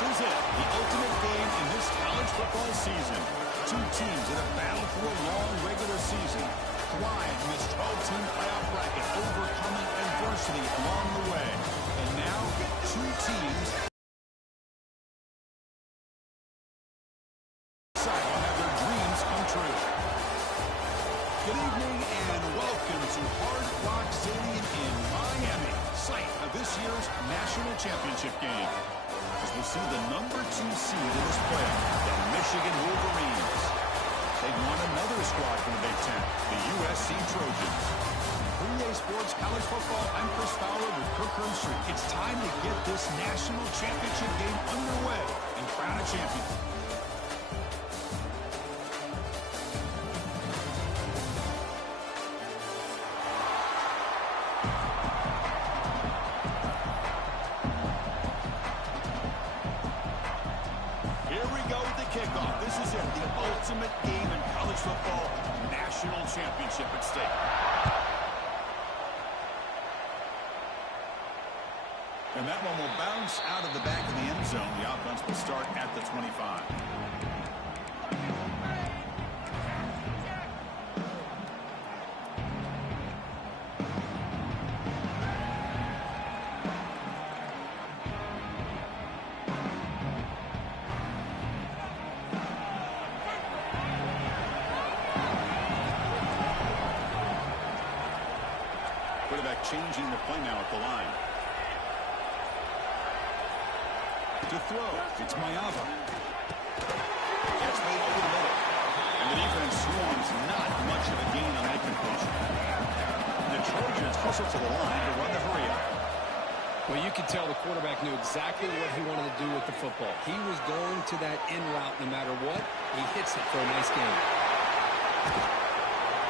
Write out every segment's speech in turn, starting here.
is it, the ultimate game in this college football season. Two teams that have battled through a long regular season, thrive in this 12-team playoff bracket, overcoming adversity along the way. And now, two teams will have their dreams come true. Good evening and welcome to Hard Rock Stadium in Miami, site of this year's national championship game. As we see the number 2 seed in this playoff, the Michigan Wolverines. They won another squad from the Big Ten, the USC Trojans. For EA Sports College Football, I'm Chris Fowler with Kirk Herbstreit. It's time to get this national championship game underway and crown a champion. Kickoff. This is it, the ultimate game in college football, national championship at stake. And that one will bounce out of the back of the end zone. The offense will start at the 25. Changing the play now at the line. To throw, it's Mayava. Gets made over the middle. And the defense swarms not much of a gain on that completion. The Trojans hustle to the line to run the hurry-up. Well, you could tell the quarterback knew exactly what he wanted to do with the football. He was going to that in route no matter what. He hits it for a nice gain.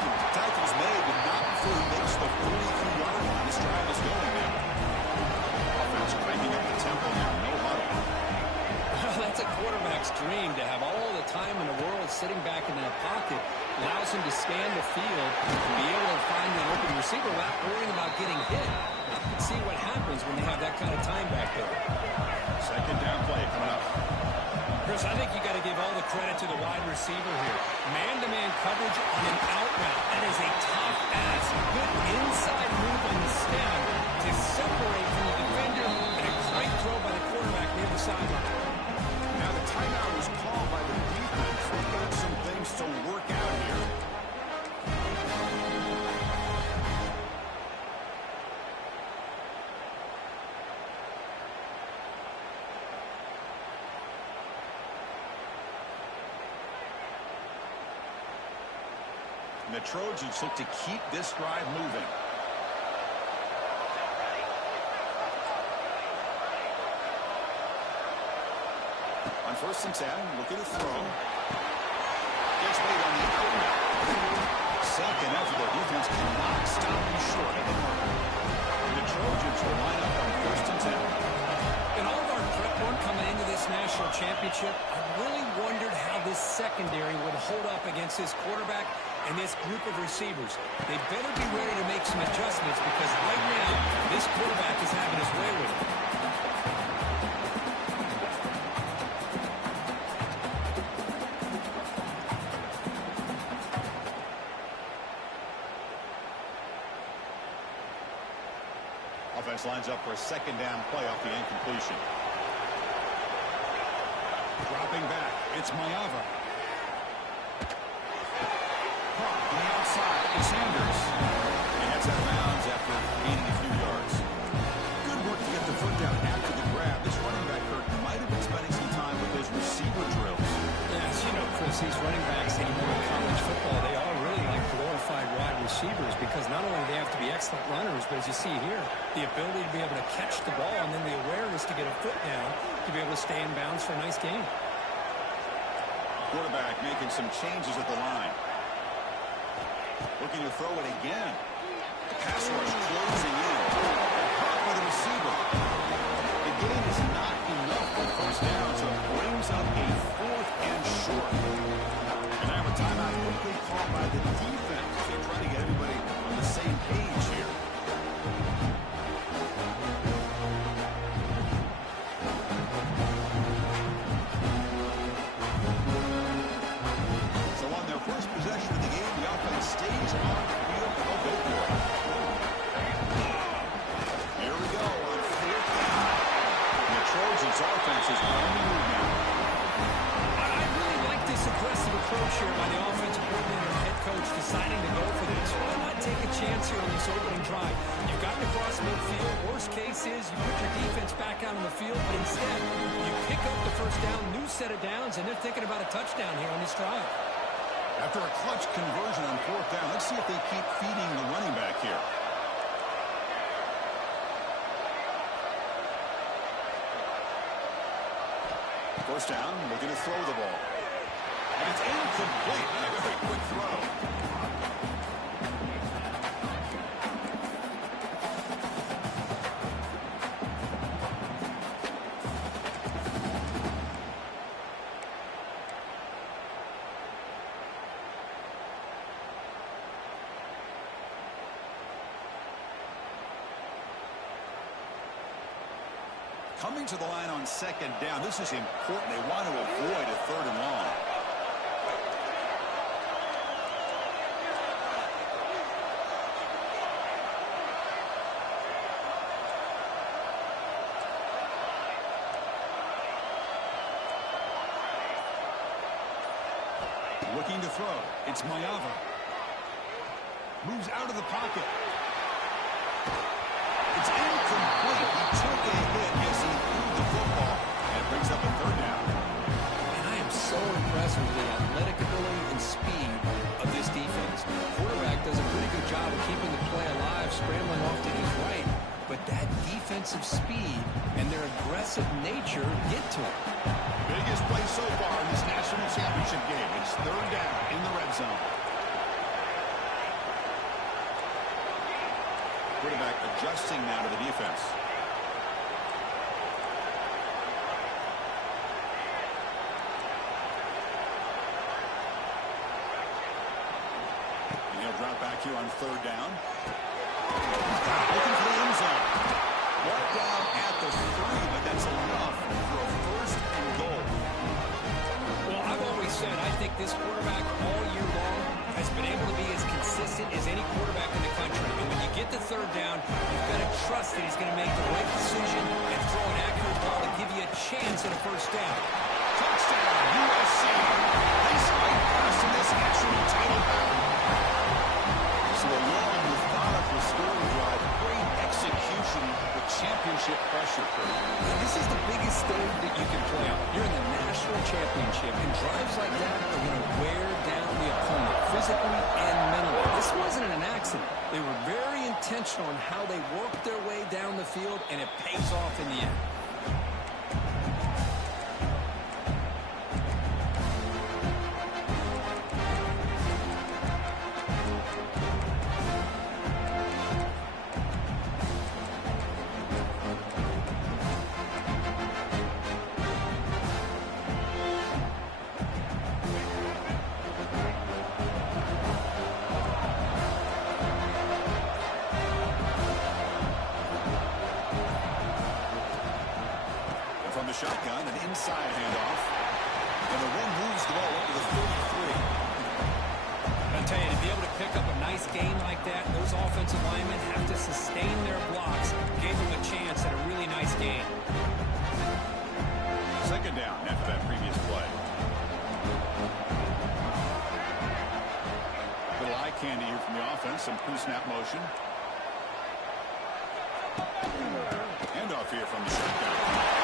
The tackle's made, but not before he makes the 42-yard line. This drive is going now. Offense cranking up the tempo now. No huddle. Well, that's a quarterback's dream to have all the time in the world sitting back in that pocket. Allows him to scan the field and be able to find an open receiver without worrying about getting hit. You can see what happens when you have that kind of time back there. Second down play coming up. Chris, I think you got to give all the credit to the wide receiver here. Man-to-man coverage on an out route. That is a tough ass. Good inside move on the stem to separate from the defender, and a great throw by the quarterback near the sideline. Now the timeout was called by the defense. We've got some things to work out here. And the Trojans look to keep this drive moving. On 1st and 10, look at the throw. Gets made on the out route. Second effort, the defense cannot stop him short of the mark. The Trojans will line up on 1st and 10. In all of our prep work coming into this national championship, I really wondered how this secondary would hold up against this quarterback and this group of receivers. They better be ready to make some adjustments because right now, this quarterback is having his way with it. Offense lines up for a second down play off the incompletion. Dropping back, it's Mayava. Caught on the outside, it's Sanders. He heads out of bounds after gaining a few yards. Good work to get the foot down after the grab. This running back, Kirk, might have been spending some time with those receiver drills. Yeah, as you know, Chris, these running backs anymore in college football, they are really like glorified wide receivers because not only do they have to be excellent runners, but as you see here, the ability to be able to catch the ball and then the awareness to get a foot down to be able to stay in bounds for a nice game. Quarterback making some changes at the line. Looking to throw it again. The pass rush closing in. Caught by the receiver. The gain is not enough for first down, so it brings up a 4th and short. And now a timeout quickly called by the defense. They're trying to get everybody on the same page here. defense is on the move now. I really like this aggressive approach here by the offensive coordinator and head coach deciding to go for this. Why not take a chance here on this opening drive? You've gotten across midfield. Worst case is you put your defense back out on the field, but instead you pick up the first down, new set of downs, and they're thinking about a touchdown here on this drive. After a clutch conversion on fourth down, let's see if they keep feeding the running back here. First down, looking to throw the ball. And it's incomplete. A very quick throw. Coming to the line on second down, this is important. They want to avoid a third and long. Looking to throw. It's Mayava. Moves out of the pocket. It's incomplete. He took a hit as he threw the football. And it brings up a third down. And I am so impressed with the athletic ability and speed of this defense. The quarterback does a pretty good job of keeping the play alive, scrambling off to his right. But that defensive speed and their aggressive nature get to him. Biggest play so far in this national championship game. It's third down in the red zone. Quarterback adjusting now to the defense. And he'll drop back here on third down. Looking for the end zone. Brought down at the 3, but that's enough for a first and goal. Well, I've always said I think this quarterback all year long has been able to be as consistent as any quarterback in the country. And when you get the third down, you've got to trust that he's going to make the right decision and throw an accurate ball to give you a chance at a first down. Touchdown, USC. They spike past in this national title battle. So a long, methodical scoring drive. Great execution with championship pressure. This is the biggest stage that you can play on. You're in the national championship, and drives like that are going to wear down the opponent physically and mentally. This wasn't an accident. They were very intentional in how they worked their way down the field, and it pays off in the end. Shotgun, an inside handoff. And the wind moves the ball up to the 33. I'll tell you, to be able to pick up a nice gain like that, those offensive linemen have to sustain their blocks. Gave them a chance at a really nice gain. Second down after that previous play. Little eye candy here from the offense. Some pre-snap motion. Handoff here from the shotgun.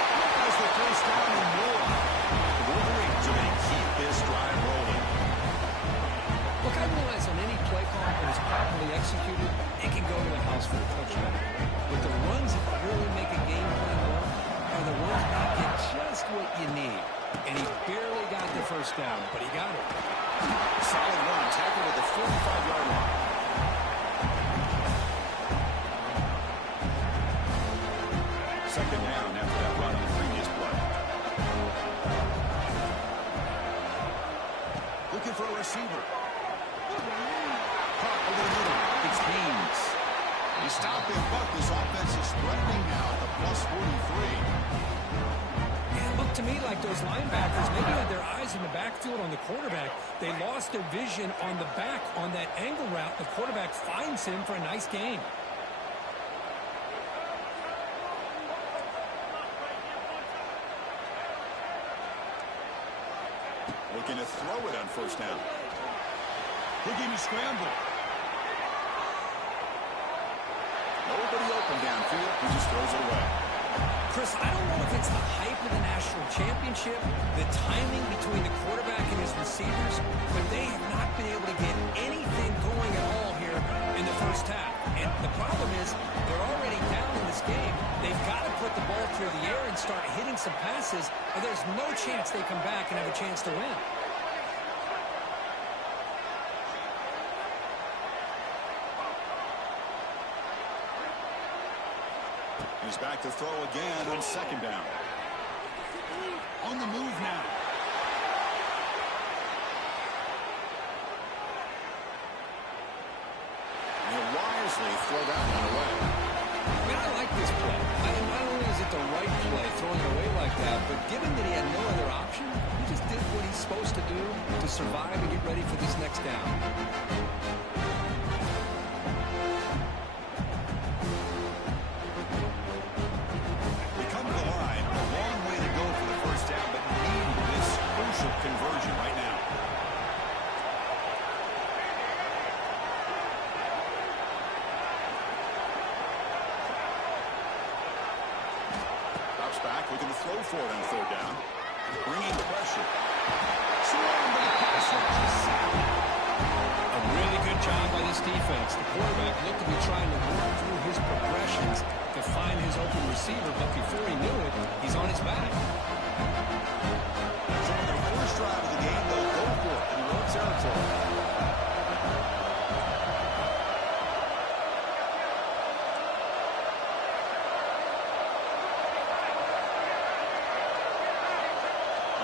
The first down and more. The Wolverines are going to keep this drive rolling. Look, I realize on any play call that is properly executed, it can go to the house for a touchdown. But the runs that really make a game plan work are the ones that get just what you need. And he barely got the first down, but he got it. Solid run, tackled at the 45-yard line. Second down after that run on the previous play. Looking for a receiver. Caught over the middle. It's Haynes. He stopped him, but this offense is threatening now at the plus 43. It looked to me like those linebackers maybe had their eyes in the backfield on the quarterback. They lost their vision on the back on that angle route. The quarterback finds him for a nice gain. Looking to throw it on first down. Looking to scramble. Nobody open downfield. He just throws it away. Chris, I don't know if it's the hype of the national championship, the timing between the quarterback and his receivers, but they have not been able to get anything going at all here in the first half. And the problem is they're already down in this game. They've got to put the ball through the air and start hitting some passes, or there's no chance they come back and have a chance to win. He's back to throw again on second down. On the move now. He'll wisely throw that one away. I mean, I like this play. Not only is it the right play, throwing it away like that, but given that he had no other option, he just did what he's supposed to do to survive and get ready for this next down. Conversion right now. Drops back, looking to throw for it on third down. Bringing pressure. Surrounded by the pass rush. A really good job by this defense. The quarterback looked to be trying to work through his progressions to find his open receiver, but before he knew it, he's on his back. First drive of the game, they'll go for it in their own territory.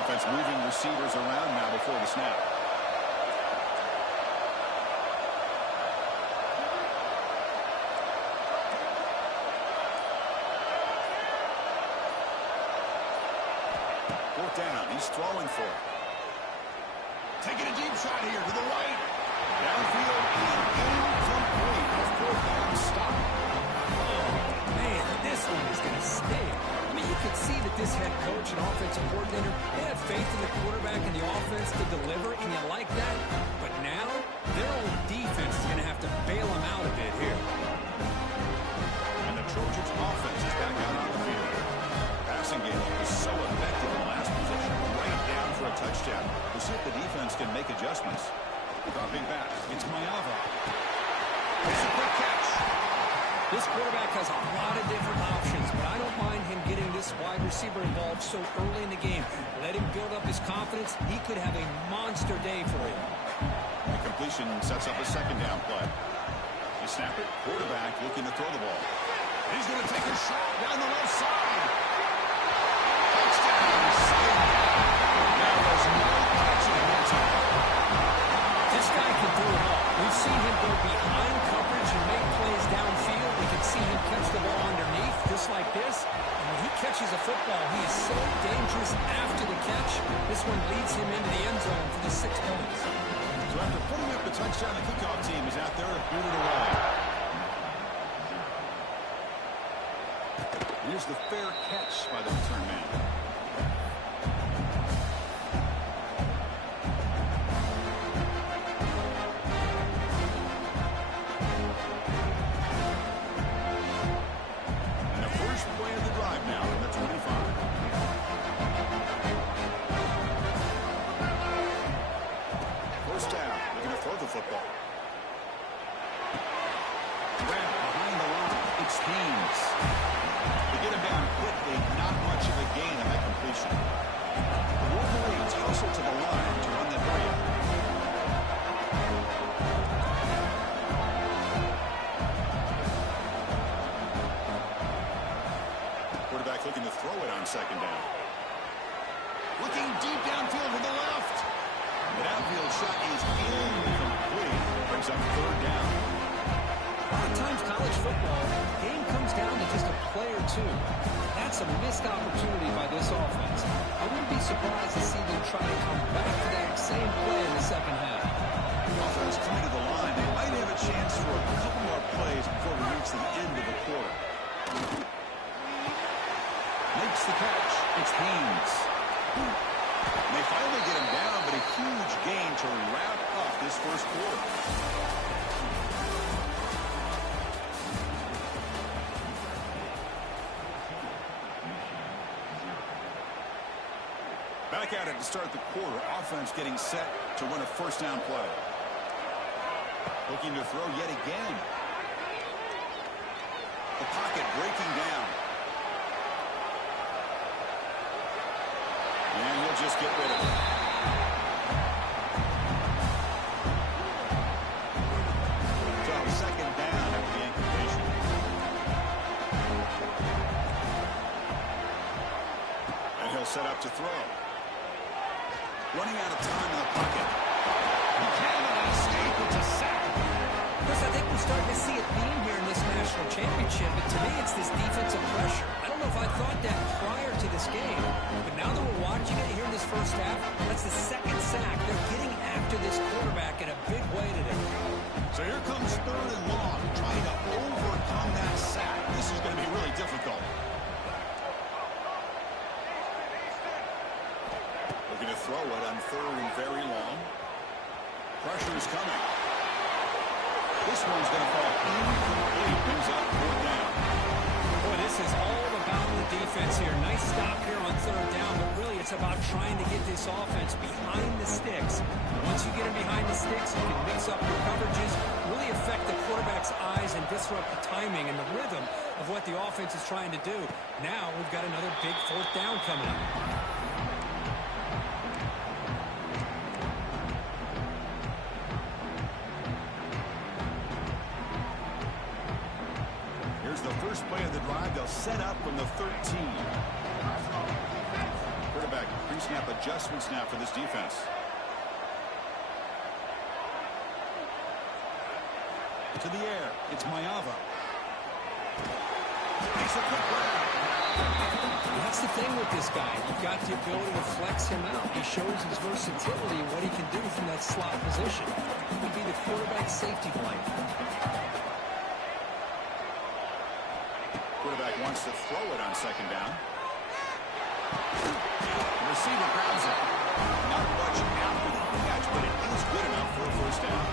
Offense moving receivers around now before the snap. Fourth down, he's throwing for it. Taking a deep shot here to the right. Downfield and incomplete. A fourth down stop. Oh, man, this one is going to stay. I mean, you could see that this head coach and offensive coordinator, they have faith in the quarterback and the offense to deliver, and you like that. But now, their own defense is going to have to bail them out a bit here. And the Trojans' offense is back out on the field. Passing game was so effective in the last possession, right down for a touchdown. We'll see if the defense can make adjustments. Dropping back, it's Mayava. It's a quick catch. This quarterback has a lot of different options, but I don't mind him getting this wide receiver involved so early in the game. Let him build up his confidence. He could have a monster day for you. The completion sets up a second down play. They snap it, quarterback looking to throw the ball. He's going to take a shot down the left side. This guy can do it all. We've seen him go behind coverage and make plays downfield. We can see him catch the ball underneath, just like this. And when he catches a football, he is so dangerous after the catch. This one leads him into the end zone for the 6 points. So after putting up the touchdown, the kickoff team is out there to boot it away. Here's the fair catch by the return man. Football. Wrapped behind the line. It's Haynes. They get him down quickly. Not much of a gain on that completion. The Wolverines hustle to the line to run the play. Quarterback looking to throw it on second down. Looking deep downfield to the left. The downfield shot is incomplete. Brings up third down. A lot of times college football, game comes down to just a play or two. That's a missed opportunity by this offense. I wouldn't be surprised to see them try to come back to that same play in the second half. The offense coming to the line. They might have a chance for a couple more plays before we reach the end of the quarter. Makes the catch. It's Haynes. And they finally get him down, but a huge gain to wrap up this first quarter. Back at it to start the quarter. Offense getting set to run a first down play. Looking to throw yet again. The pocket breaking down. And he'll just get rid of it. So second down after the incompletion. And he'll set up to throw. Running out of time in the pocket. He cannot escape. It's a sack. Chris, I think we're starting to see a theme here in this national championship, but to me it's this defensive pressure. I don't know if I thought that prior to this game, but now that we're watching it here in this first half, that's the second sack. They're getting after this quarterback in a big way today. So here comes third and long, trying to overcome that sack. This is going to be really difficult. Looking to throw it on third and very long. Pressure is coming. This one's going to fall incomplete. Brings up fourth down. Boy, this is all about the defense here. Nice stop here on third down, but really it's about trying to get this offense behind the sticks. Once you get them behind the sticks, you can mix up your coverages, really affect the quarterback's eyes and disrupt the timing and the rhythm of what the offense is trying to do. Now we've got another big fourth down coming up. First play of the drive, they'll set up from the 13. Quarterback pre-snap adjustments now for this defense. To the air, it's Mayava. Makes a quick grab. That's the thing with this guy. You've got the ability to flex him out. He shows his versatility and what he can do from that slot position. He would be the quarterback safety blanket. Quarterback wants to throw it on second down. The receiver grabs it. Not much after the catch, but it is good enough for a first down.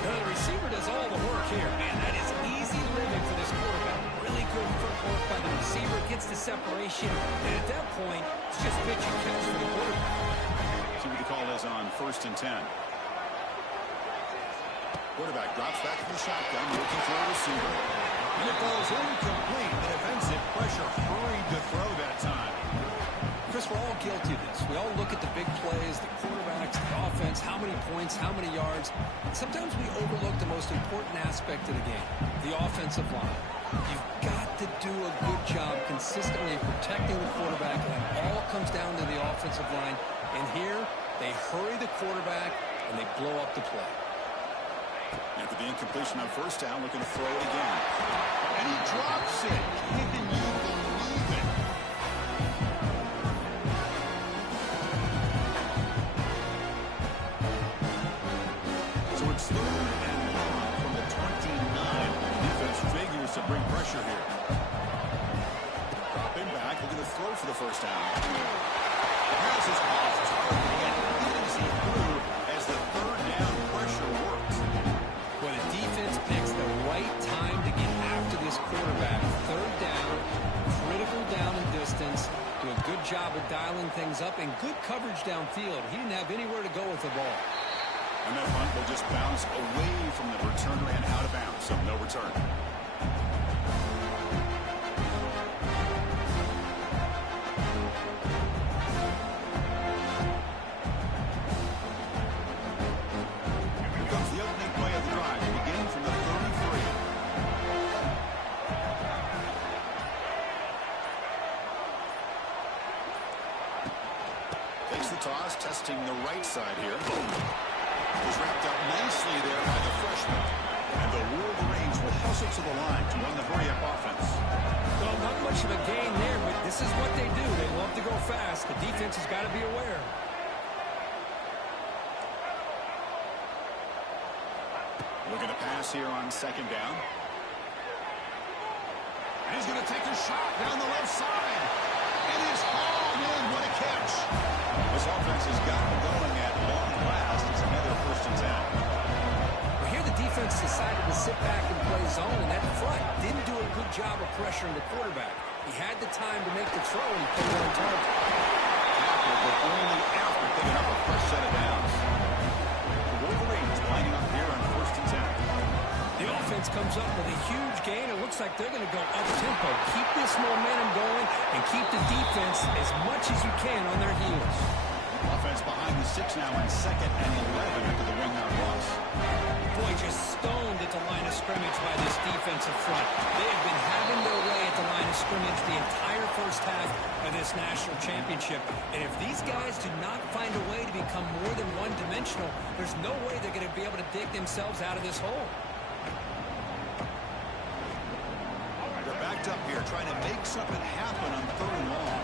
The receiver does all the work here. Man, that is easy living for this quarterback. Really good footwork by the receiver. Gets the separation. And at that point, it's just pitch and catch for the quarterback. See what the call is on 1st and 10. Quarterback drops back to the shotgun, looking for a receiver. And it goes incomplete. The defensive pressure hurried to throw that time. Chris, we're all guilty of this. We all look at the big plays, the quarterbacks, the offense, how many points, how many yards. And sometimes we overlook the most important aspect of the game, the offensive line. You've got to do a good job consistently protecting the quarterback, and it all comes down to the offensive line. And here, they hurry the quarterback, and they blow up the play. After the incompletion on first down, looking to throw it again. And he drops it. Can you believe it? So it's third and long from the 29. Defense figures to bring pressure here. Drop him back, looking to throw for the first down. The pass is off target and easy through as the third down pressure works. Well, the defense picks the right time to get after this quarterback. Third down, critical down and distance. Do a good job of dialing things up and good coverage downfield. He didn't have anywhere to go with the ball. And that punt will just bounce away from the returner and out of bounds, so no return. Here comes the opening play of the drive, beginning from the 33. Takes the toss, testing the right side here. Was wrapped up nicely there by the freshman. And the Wolverines will hustle to the line to run the hurry-up offense. Well, not much of a gain there, but this is what they do. They love to go fast. The defense has got to be aware. Looking to pass here on second down. And he's going to take a shot down the left side. It is hauled in. What a catch. defense decided to sit back and play zone, and that front didn't do a good job of pressuring the quarterback. He had the time to make the throw, and he put it on target. But only after picking up a fresh set of downs. The Wolverines lining up here on 1st and 10. The offense comes up with a huge gain. It looks like they're going to go up-tempo. Keep this momentum going and keep the defense as much as you can on their heels. Offense behind the 6 now on 2nd and 11 after the wing loss. Boy, just stoned at the line of scrimmage by this defensive front. They have been having their way at the line of scrimmage the entire first half of this national championship. And if these guys do not find a way to become more than one-dimensional, there's no way they're going to be able to dig themselves out of this hole. They're backed up here trying to make something happen on 3rd and long.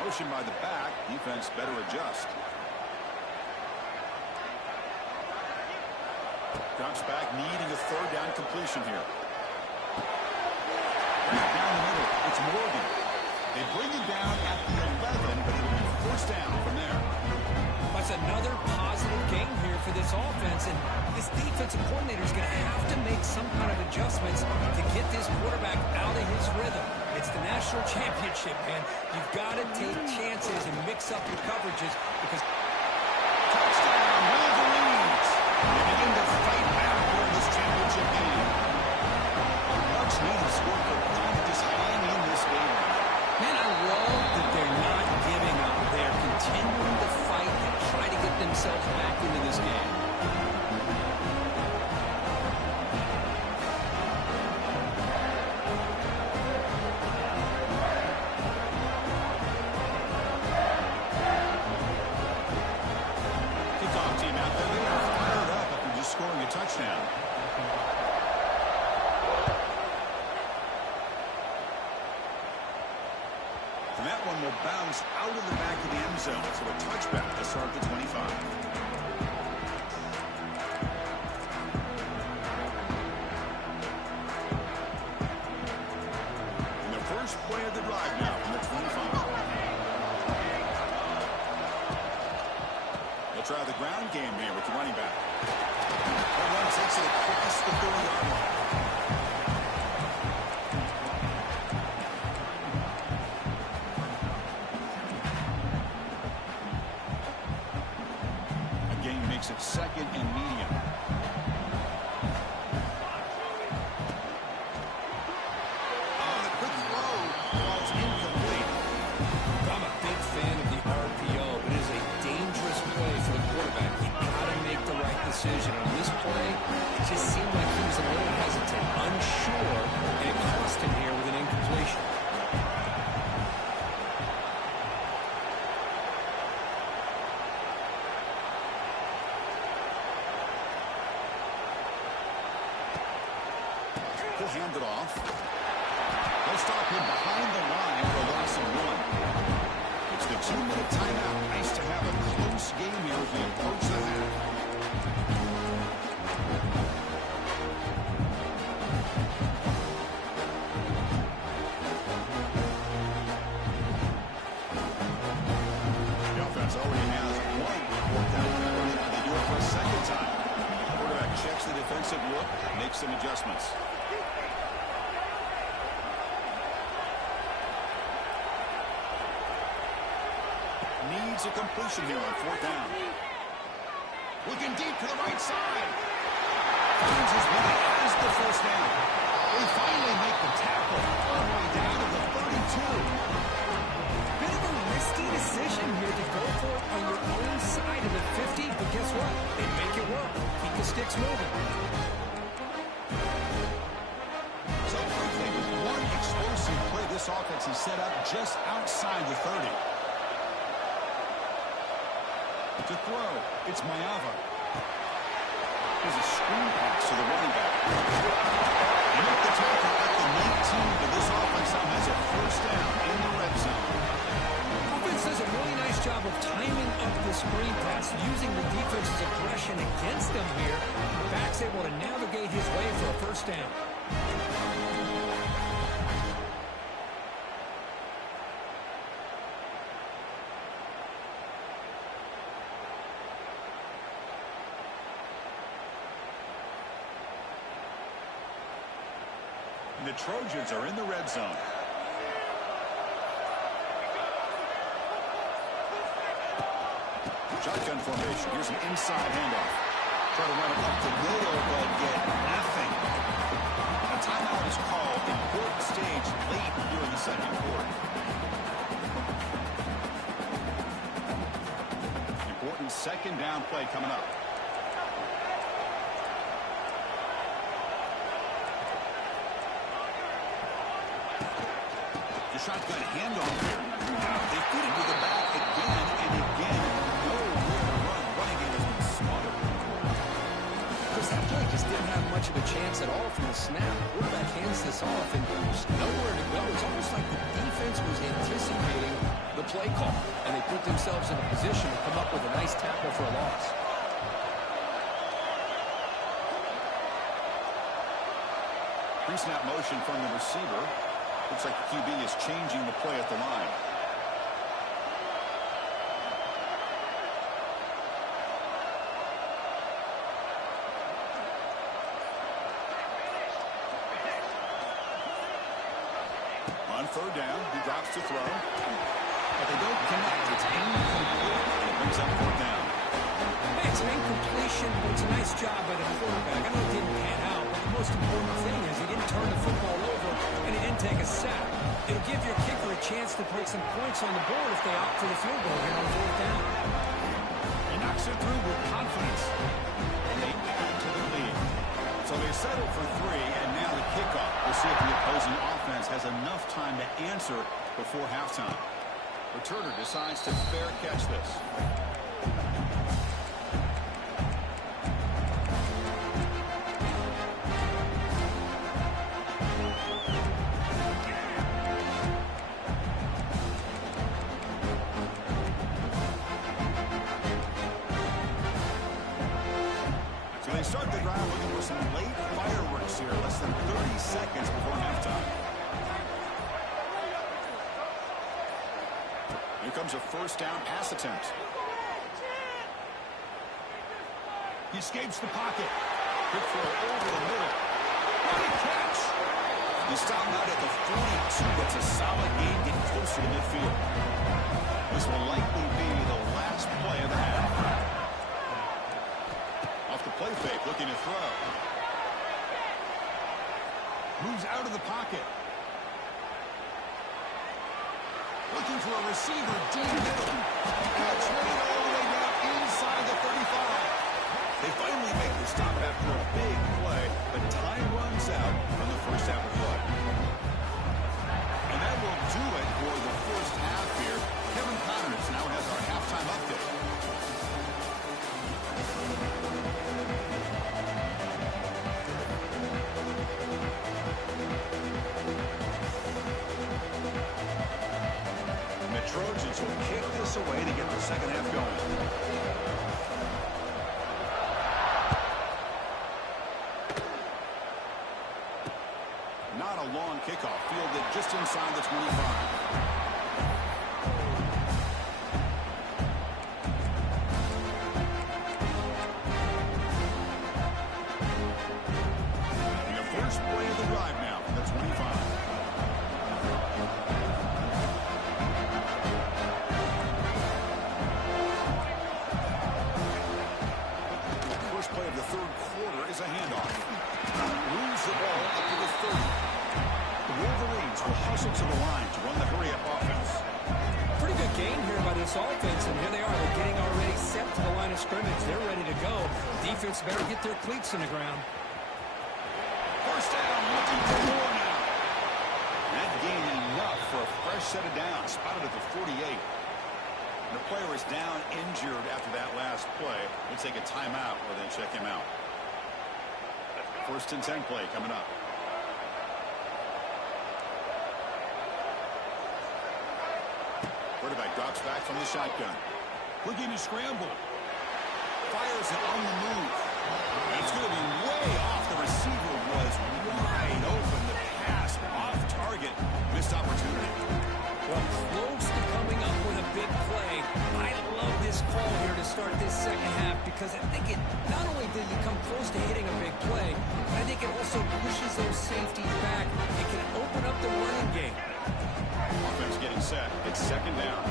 Motion by the back. Defense better adjust. Drops back, needing a 3rd down completion here. Back down the middle. It's Morgan. They bring him down at the 11, but it'll be 1st down from there. That's another positive game here for this offense, and this defensive coordinator is going to have to make some kind of adjustments to get this quarterback out of his rhythm. It's the national championship, man. You've got to take chances and mix up your coverages because Touchdown, Wolverines! They begin to fight back here in this championship game. Much needed score for them to just hang in this game. Man, I love that they're not giving up. They're continuing to fight and try to get themselves back into this game. Kickoff team out there. They are fired up after just scoring a touchdown. And that one will bounce out of the back of the end zone. So a touchback to start the 25. And the first play of the drive now from the 25. They'll try the ground game here with the running back. That run takes it across the 30-yard line. Makes it 2nd and medium. Oh, the quick throw falls incomplete. I'm a big fan of the RPO. It is a dangerous play for the quarterback. You've got to make the right decision. On this play, it just seemed like he was a little hesitant, unsure, and it cost him here with an incompletion. He'll hand it off. They'll stop him behind the line for a loss of 1. It's the 2-minute timeout. Nice to have a close game here as we approach the half. The offense already has 1 fourth down penalty. They do it for a 2nd time. Quarterback checks the defensive look, makes some adjustments. Needs a completion here on 4th down. Looking deep to the right side. Finds his way as the 1st down. They finally make the tackle all the way down to the 32. Bit of a risky decision here to go for it on your own side of the 50, but guess what? They make it work. Keep the sticks moving. So quickly, with one explosive play, this offense is set up just outside the 30. To throw, it's Mayava. There's a screen pass to the running back. Make the tackle at the 19, but this offense now has a 1st down in the red zone. Offense does a really nice job of timing up the screen pass, using the defense's aggression against them here. The back's able to navigate his way for a 1st down. The Trojans are in the red zone. Shotgun formation. Here's an inside handoff. Try to run it up the middle, but get nothing. A timeout is called. Important stage late here in the second quarter. Important second down play coming up. The shotgun handoff here. They feed it to the back again and again. Nowhere to run. Running game has been smothered. Chris, that play just didn't have much of a chance at all from the snap. Quarterback hands this off, and there's nowhere to go. It's almost like the defense was anticipating the play call, and they put themselves in a position to come up with a nice tackle for a loss. Pre-snap motion from the receiver. Looks like the QB is changing the play at the line. On third down, he drops to throw. But they don't connect. It's incomplete. It brings up fourth down. Hey, it's an incompletion, but it's a nice job by the quarterback. I know it didn't pan out, but the most important thing is he didn't turn the football over, and he didn't take a sack. It'll give your kicker a chance to put some points on the board if they opt for the field goal here on fourth down. He knocks it through with confidence. And they add to the lead. So they settle for three, and now the kickoff. We'll see if the opposing offense has enough time to answer before halftime. Returner decides to fair catch this. So they start the drive looking for some late fireworks here. Less than 30 seconds before halftime. Here comes a first down pass attempt. He escapes the pocket. Quick throw over the middle. Great catch. He stopped out at the 42. That's a solid gain, getting closer to midfield. This will likely be the last play of the half. Off the play fake, looking to throw. Moves out of the pocket. Looking for a receiver deep middle. Cuts right all the way down inside the 35. They finally make the stop after a big play, but time runs out on the first half of play. And that will do it for the first half here. Kevin Connors now has our halftime update. The Trojans will kick this away to get the second half going. Not a long kickoff, fielded just inside the 25. First play of the drive now, the 25. First play of the third quarter is a handoff. Moves the ball up to the 30. The Wolverines will hustle to the line to run the hurry-up offense. Pretty good game here by this offense, and here they are. They're getting already set to the line of scrimmage. They're ready to go. Defense better get their cleats in the ground. First down, looking for more now. That gained enough for a fresh set of downs. Spotted at the 48. The player is down injured after that last play. We'll take a timeout or then check him out. First and 10 play coming up. Quarterback drops back from the shotgun. Looking to scramble. Fires it on the move. It's going to be way off. The receiver was wide open. The pass off target. Missed opportunity. Well, close to coming up with a big play. I love this call here to start this second half because I think it not only did you come close to hitting a big play, but I think it also pushes those safeties back the running game. Offense getting set. It's second down.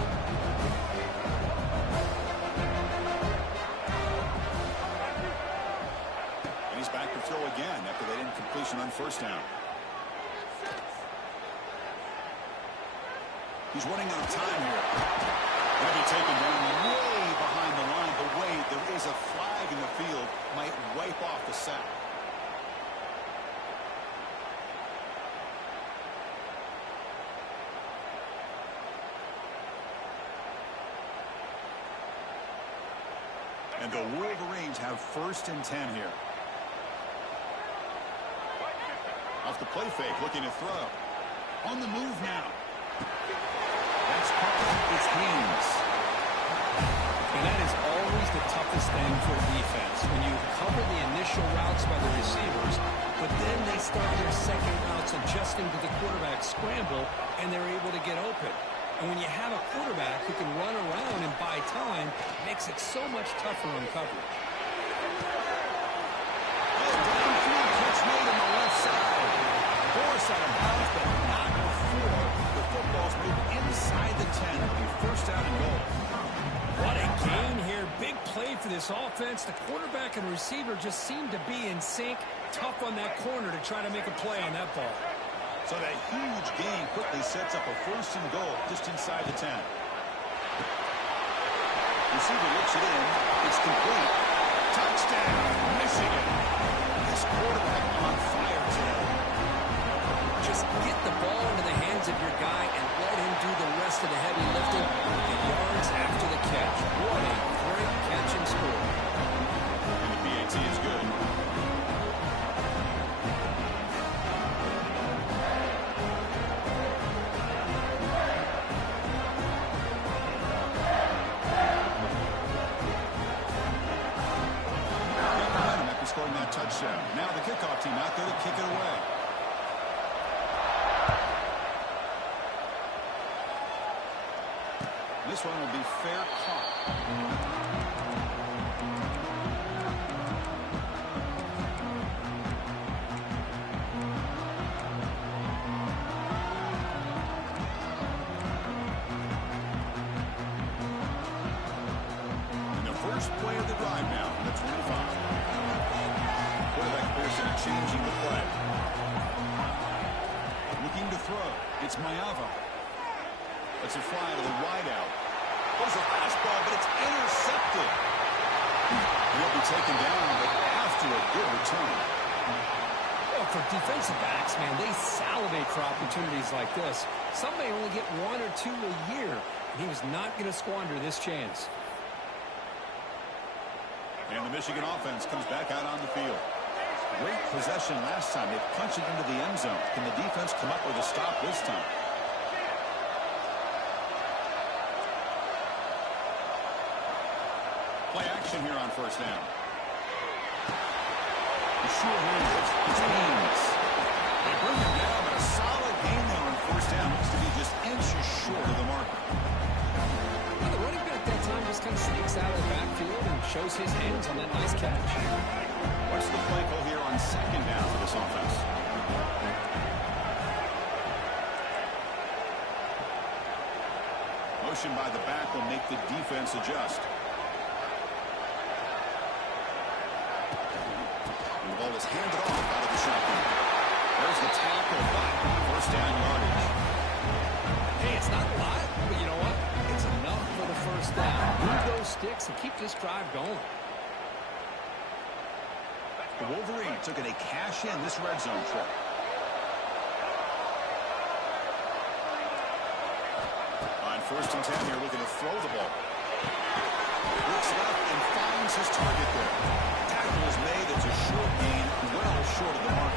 And he's back to throw again after that incompletion on first down. He's running out of time here. Going to be taken down way behind the line. The way there is a flag in the field might wipe off the sack. And the Wolverines have 1st and 10 here. Off the play fake, looking to throw. On the move now. That's caught. It's Haynes. And that is always the toughest thing for a defense. When you cover the initial routes by the receivers, but then they start their second routes adjusting to the quarterback scramble, and they're able to get open. And when you have a quarterback who can run around and buy time, it makes it so much tougher on coverage. Downfield catch made on the left side. Force out of bounds, but not before the football's moved inside the 10. A first down and goal. What a gain here. Big play for this offense. The quarterback and receiver just seem to be in sync. Tough on that corner to try to make a play on that ball. So that huge gain quickly sets up a 1st and goal just inside the 10. Receiver looks it in. It's complete. Touchdown, Michigan. This quarterback on fire today. Just get the ball into the hands of your guy and let him do the rest of the heavy lifting. The yards after the catch. What a great catch and score. And the PAT is good. Scoring that touchdown. Now the kickoff team out there to kick it away. This one will be fair caught. And the first play of the drive now from the 25. Quarterback Pearson changing the play. Looking to throw. It's Mayava. It's a fly to the wideout. There's a fastball, but it's intercepted. He'll be taken down, but after a good return. Well, for defensive backs, man, they salivate for opportunities like this. Some may only get 1 or 2 a year. He was not going to squander this chance. And the Michigan offense comes back out on the field. Great possession last time. They punched it into the end zone. Can the defense come up with a stop this time? Play action here on first down. The sure hands. It's Haynes. They bring him down, but a solid gain there on first down. Looks to be just inches short of the marker. Well, the running back that time just kind of sneaks out of the backfield and shows his hands on that nice catch. What's the play call here on second down for this offense? Motion by the back will make the defense adjust. And the ball is handed off out of the shotgun. There's the tackle, but first down yardage. Hey, it's not a lot, but you know what? It's enough for the first down. Move those sticks and keep this drive going. The Wolverines looking to cash in this red zone trip. On first and 10 here, looking to throw the ball. Looks left and finds his target there. Tackle is made. It's a short gain, well short of the mark.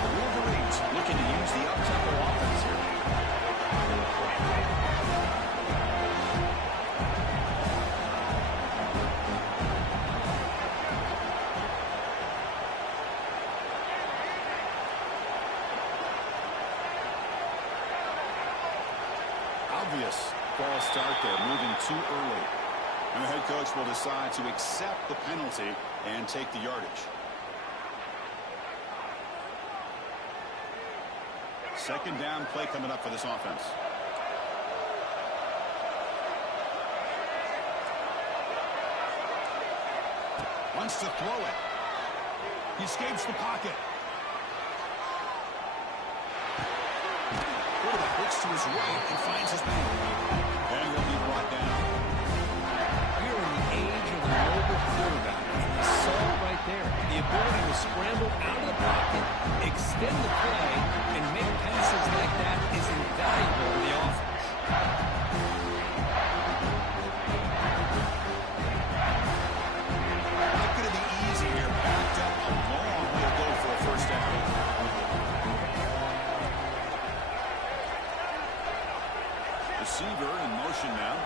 The Wolverines looking to use the up-tempo offense here. Obvious false start there, moving too early. And the head coach will decide to accept the penalty and take the yardage. Second down play coming up for this offense. Wants to throw it. He escapes the pocket. Quarterback looks to his right and finds his man. And he'll be brought down. We're in the age of the mobile quarterback. You saw it right there. The ability to scramble out of the pocket, extend the play, and make passes like that is invaluable to the offense. Not going to be easy here. Backed up a long way to go for a first down. Receiver in motion now.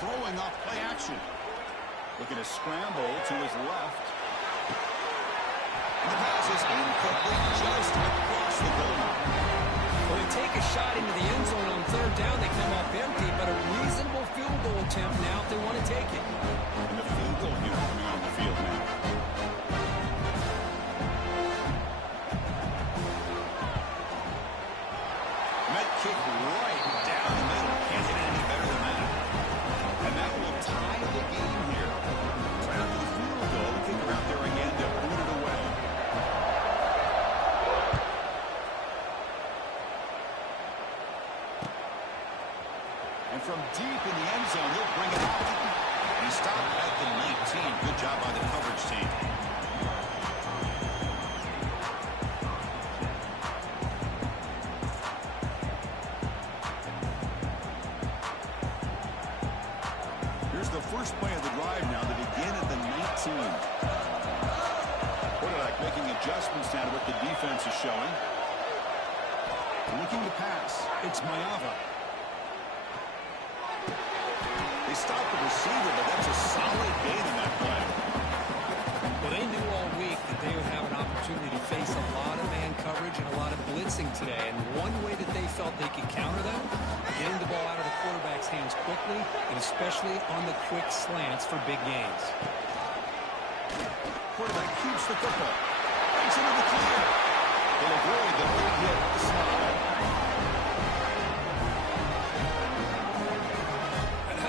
Throwing off play action. Looking to scramble to his left. And the pass is incomplete just across the goal line. When they take a shot into the end zone on third down, they come up empty, but a reasonable field goal attempt now if they want to take it. And the field goal unit coming on the field now. Met kick right down the middle. Can't get any better than that. And that will tie the game here. So after the field goal, the kicker out there again to boot it away. And from deep in the end zone, he'll bring it out. He stopped at the 19. Good job by the coverage team. Here's the first play of the drive now to begin at the 19. Quarterback making adjustments now to what the defense is showing. Looking to pass. It's Mayava. They stopped the receiver, but that's a solid gain in that play. Well, they knew all week that they would have an opportunity to face a lot of man coverage and a lot of blitzing today. And one way that they felt they could counter them, getting the ball out of the quarterback's hands quickly, and especially on the quick slants for big gains. Quarterback keeps the football. Breaks into the clear. They'll avoid the big hit at the slide.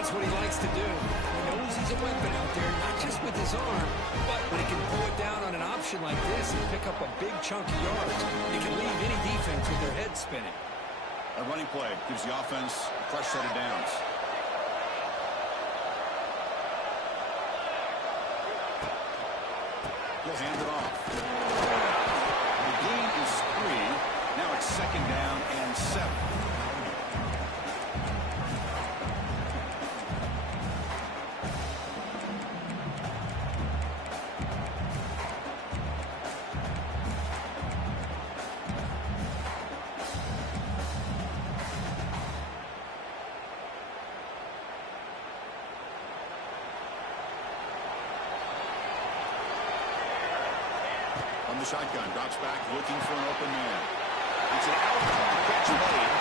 That's what he likes to do. He knows he's a weapon out there, not just with his arm, but when he can pull it down on an option like this and pick up a big chunk of yards, it can leave any defense with their head spinning. A running play gives the offense a fresh set of downs. He'll hand it off. The gain is 3. Now it's second down and 7. On the shotgun, drops back, looking for an open man. It's an out-of-bounds catch made.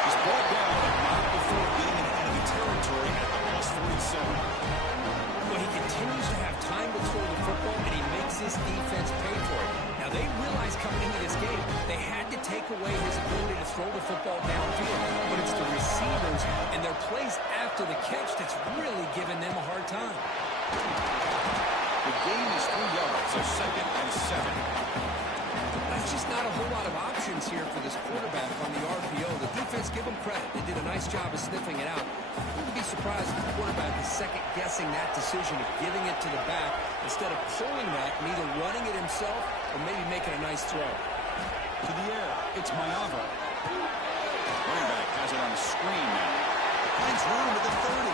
He's brought down, but not before getting into enemy territory at the +47. Well, he continues to have time to throw the football, and he makes his defense pay for it. Now, they realized coming into this game, they had to take away his ability to throw the football downfield. But it's the receivers and their plays after the catch that's really giving them a hard time. The gain is 3 yards, so second and 7. That's just not a whole lot of options here for this quarterback on the RPO. The defense, give them credit. They did a nice job of sniffing it out. I wouldn't be surprised if the quarterback is second-guessing that decision of giving it to the back instead of pulling that and either running it himself or maybe making a nice throw. To the air, it's Mayava. Running back has it on the screen now. Finds room at the 30.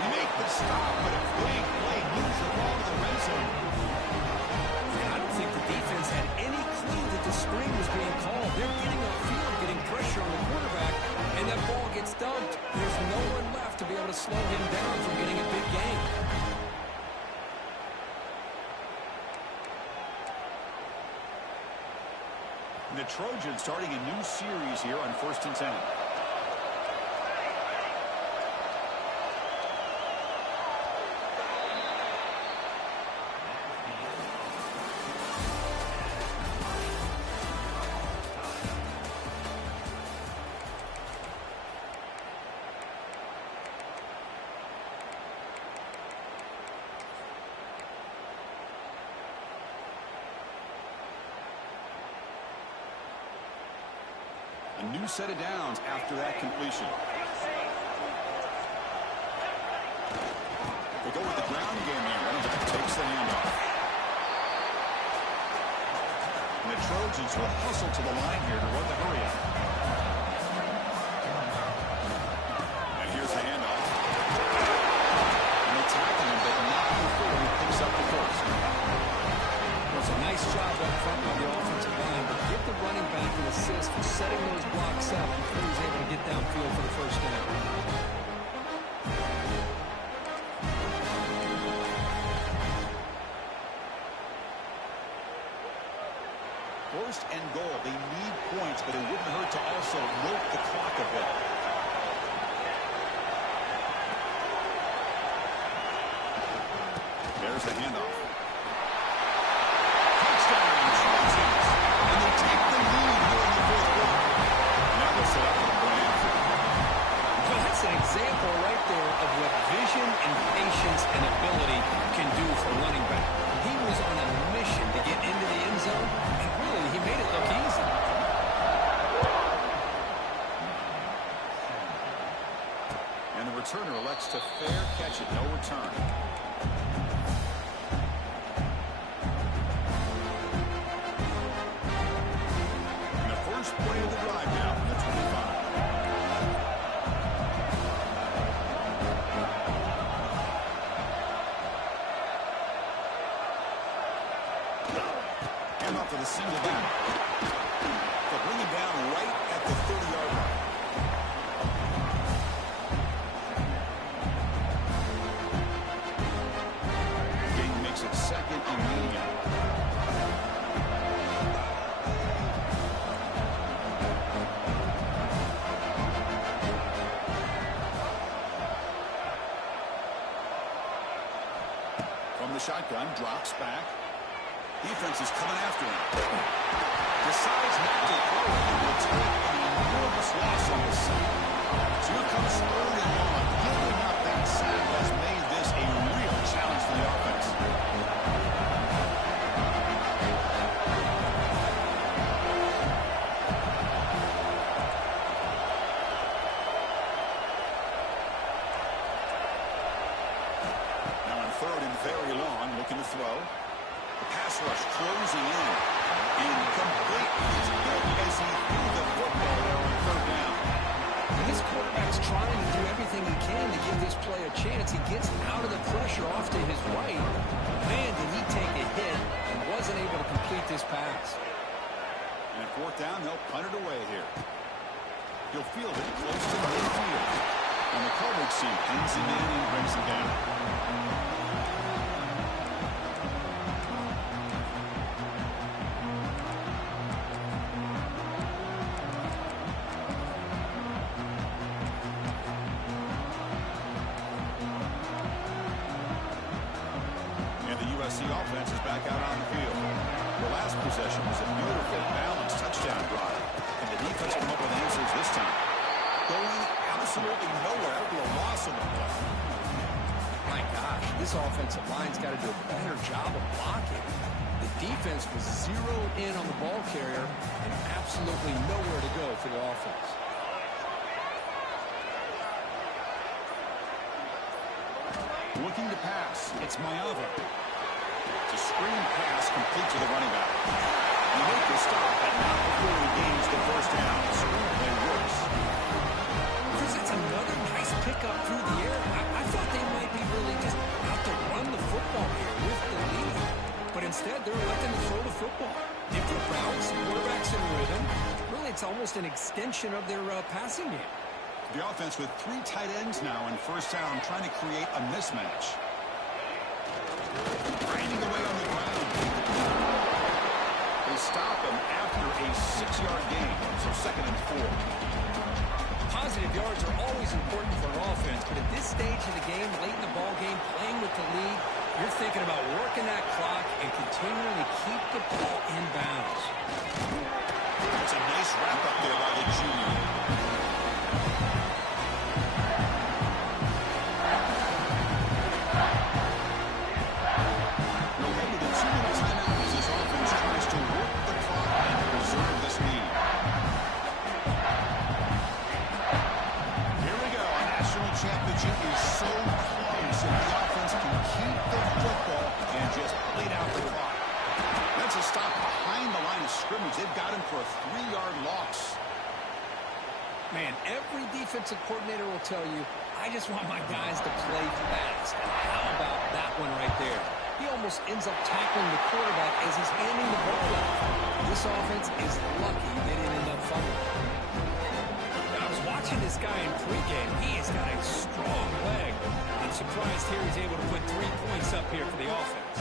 He make the stop, but a big play moves the ball to the red zone. I don't think the defense had any clue that the screen was being called. They're getting upfield, getting pressure on the quarterback, and that ball gets dumped. There's no one left to be able to slow him down from getting a big gain. The Trojans starting a new series here on 1st and 10. new set of downs after that completion. They go with the ground game here. Running back takes the handoff. And the Trojans will hustle to the line here to run the hurry up. And here's the handoff. And they tackle him, but not before he picks up the first. Well, it's a nice job up front by the offensive line, but give the running back an assist for setting those blocks up before he's able to get downfield for the first down. First and goal. They need points, but it wouldn't hurt to also milk the clock a bit. There's the handoff. Touchdown, Trojans. And they take the lead here in the fourth quarter. Now they'll set up for the point after. Well, that's an example right there of what vision and patience and ability can do for running back. He was on a mission to get into the end zone, and really, he made it look easy. And the returner elects to fair catch it, no return. And the first play of the drive now from the 25. Off with a single down. They'll bring him down right at the 30-yard line. Gain makes it second and medium. From the shotgun, drops back. Defense is coming after him. Decides not to throw it and will take an enormous loss on the sack. So here comes third and long. Giving up that sack has made this a real challenge for the offense. Now on third and very long, looking to throw. The pass rush closing in. Incomplete. He's hit as he threw the football there on third down. And this quarterback's trying to do everything he can to give this play a chance. He gets out of the pressure off to his right. Man, did he take a hit and wasn't able to complete this pass. And at fourth down, they'll punt it away here. He'll field it close to midfield. And the coverage team pins him in and brings him down. The offense is back out on the field. The last possession was a beautiful, balanced touchdown drive. And the defense come up with answers this time. Going absolutely nowhere after a loss on the play. My gosh, this offensive line's got to do a better job of blocking. The defense was zeroed in on the ball carrier and absolutely nowhere to go for the offense. Looking to pass. It's Maeva. It's a screen pass complete to the running back. He made the stop, but not before he gains the first down. Screenplay works. Chris, that's another nice pickup through the air. I thought they might be really just out to run the football here with the lead. But instead, they're electing to throw the football. Different routes, quarterbacks in rhythm. Really, it's almost an extension of their passing game. The offense with three tight ends now in first down, trying to create a mismatch. Grinding away on the ground. They stop him after a 6-yard gain, so second and 4. Positive yards are always important for an offense, but at this stage of the game, late in the ball game, playing with the lead, you're thinking about working that clock and continuing to keep the ball in bounds. It's a nice wrap-up there by the junior. is so close, and the offense can keep the football and just bleed out the clock. That's a stop behind the line of scrimmage. They've got him for a 3-yard loss. Man, every defensive coordinator will tell you, I just want my guys to play fast. And how about that one right there? He almost ends up tackling the quarterback as he's handing the ball off. This offense is lucky they didn't end up fumbling. Now, I was watching this guy in pregame. He has got a strong leg. I'm surprised here he's able to put 3 points up here for the offense.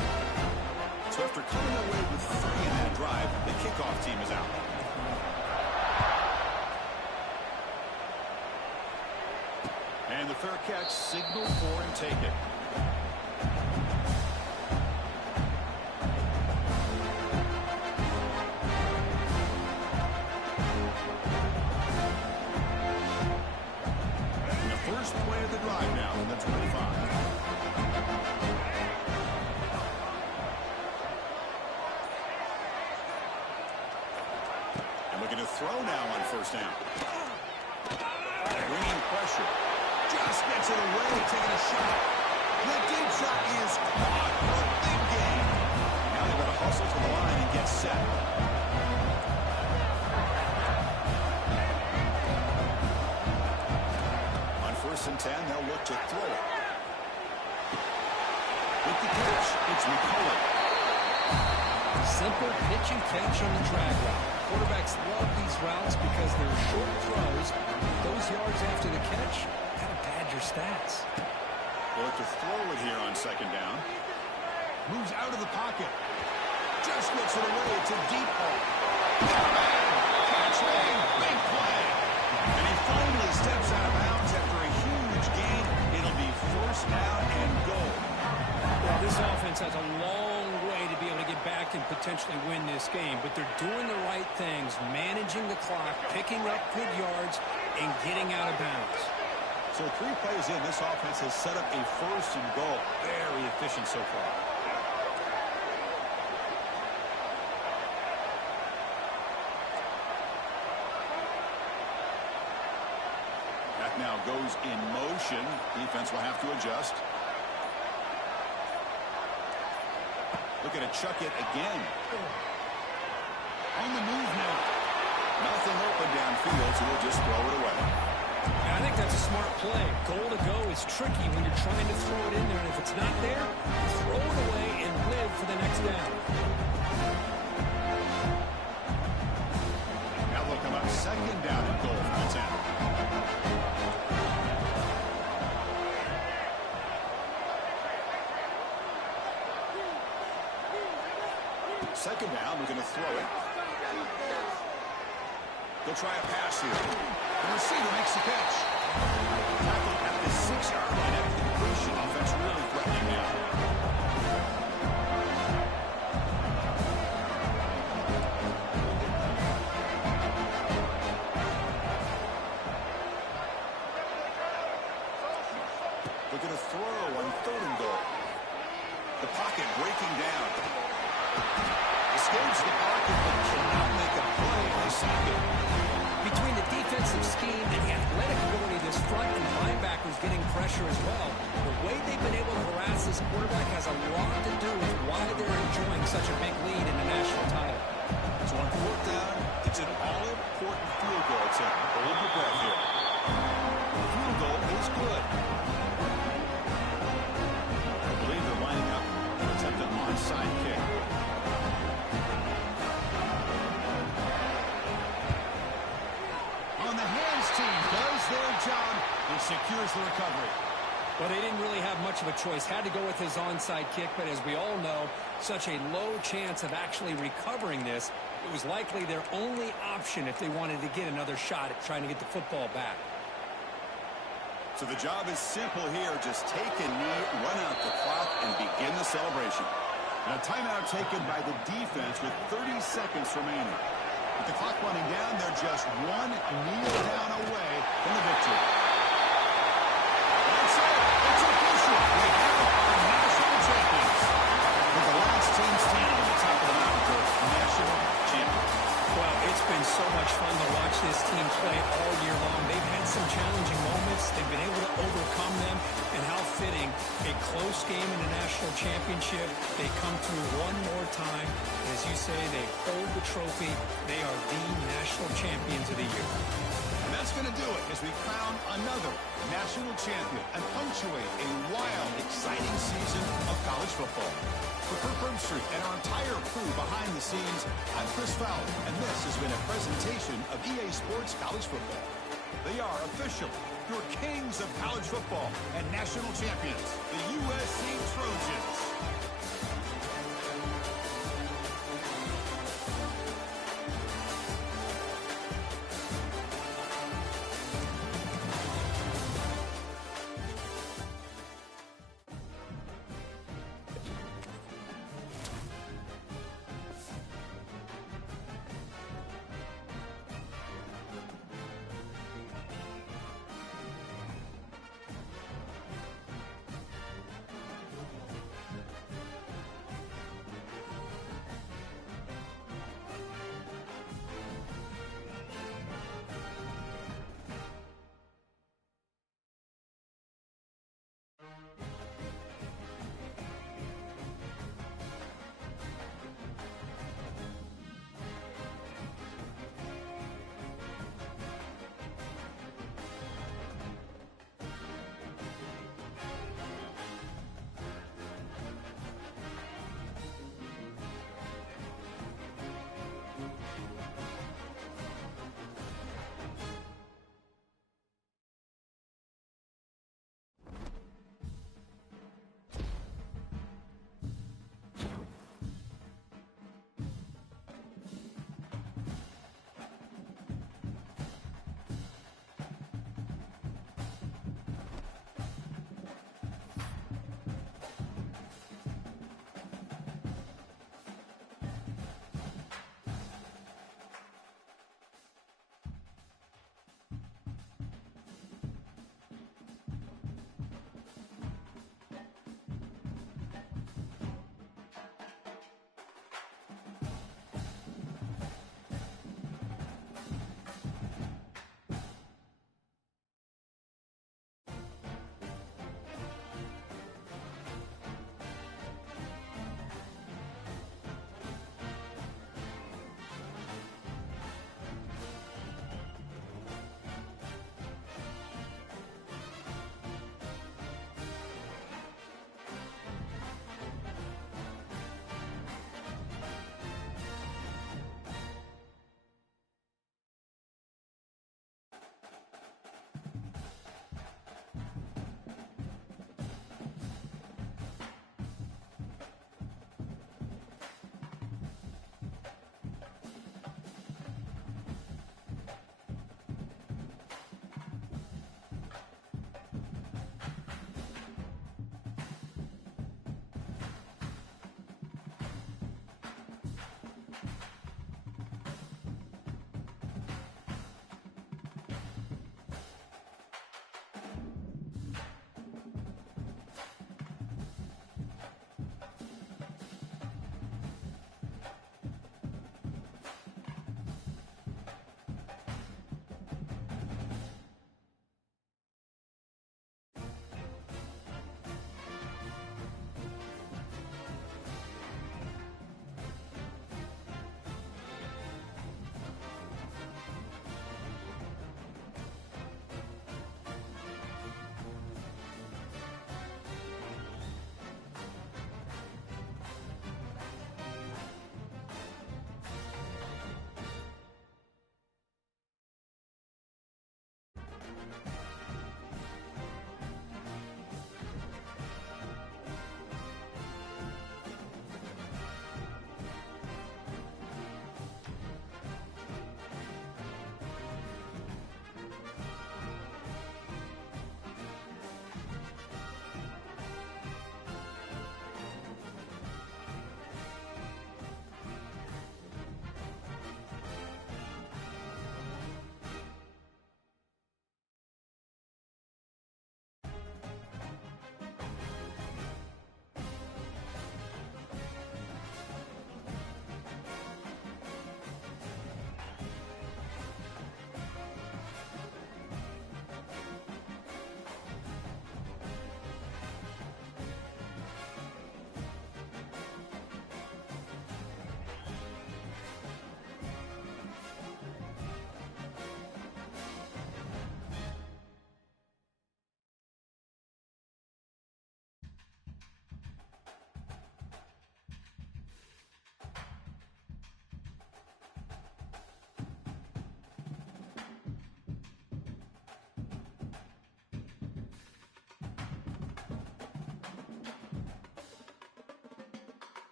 So after coming away with 3 in that drive, the kickoff team is out. And the fair catch signal for and take it. And the first play of the drive now in the 25. And looking to throw now on first down. Bringing pressure. Just gets it away, taking a shot. The deep shot is caught for a big gain. Now they've got to hustle to the line and get set. On 1st and 10, they'll look to throw it. With the catch, it's McCullough. Simple pitch and catch on the drag route. Quarterbacks love these routes because they're short throws. Those yards after the catch kind of pad your stats. They'll look to throw it here on 2nd down. Moves out of the pocket. Just gets it away. It's a deep ball. Catch made. Big play. And he finally steps out of bounds after a huge gain. It'll be 1st down and goal. Well, this offense has a long way to be able to get back and potentially win this game, but they're doing the right things, managing the clock, picking up good yards, and getting out of bounds. So 3 plays in, this offense has set up a 1st and goal. Very efficient so far. That now goes in motion. Defense will have to adjust. Looking to chuck it again. On the move now. Nothing open downfield, so we'll just throw it away. I think that's a smart play. Goal to go is tricky when you're trying to throw it in there, and if it's not there, throw it away and live for the next down. Now they'll come up 2nd down and goal from the 10. Second down, we're going to throw it. They'll try a pass here. The receiver makes the catch. Tackled at the 6-yard line after the completion. Offense really threatening now. Looking to throw on 3rd and goal. The pocket breaking down. Escapes the pocket but cannot make a play. They sack it. Between the defensive scheme and the athletic ability of this front and linebackers getting pressure as well, the way they've been able to harass this quarterback has a lot to do with why they're enjoying such a big lead in the national title. So on 4th down, it's an all-important field goal attempt. Hold your breath here. The field goal is good. I believe they're lining up to attempt an onside kick. On the hands team does their job and secures the recovery. Well, they didn't really have much of a choice. Had to go with his onside kick, but as we all know, such a low chance of actually recovering this. It was likely their only option if they wanted to get another shot at trying to get the football back. So the job is simple here. Just take a knee, run out the clock, and begin the celebration. And a timeout taken by the defense with 30 seconds remaining. With the clock running down, they're just one kneel down away from the victory. That's it. It's official. We have our national champions. With the last team standing at the top of the mountain for national champions. Well, it's been so much fun to watch this team play all year long. They've had some challenging moments. They've been able to overcome them, and how fitting a close game in a national championship. They come through one more time. As you say, they hold the trophy. They are the national champions of the year. And that's going to do it as we crown another national champion and punctuate a wild, exciting season of college football. For Kirk Herbstreit and our entire crew behind the scenes, I'm Chris Fowler, and this has been a presentation of EA Sports College Football. They are official, your kings of college football and national champions, the USC Trojans.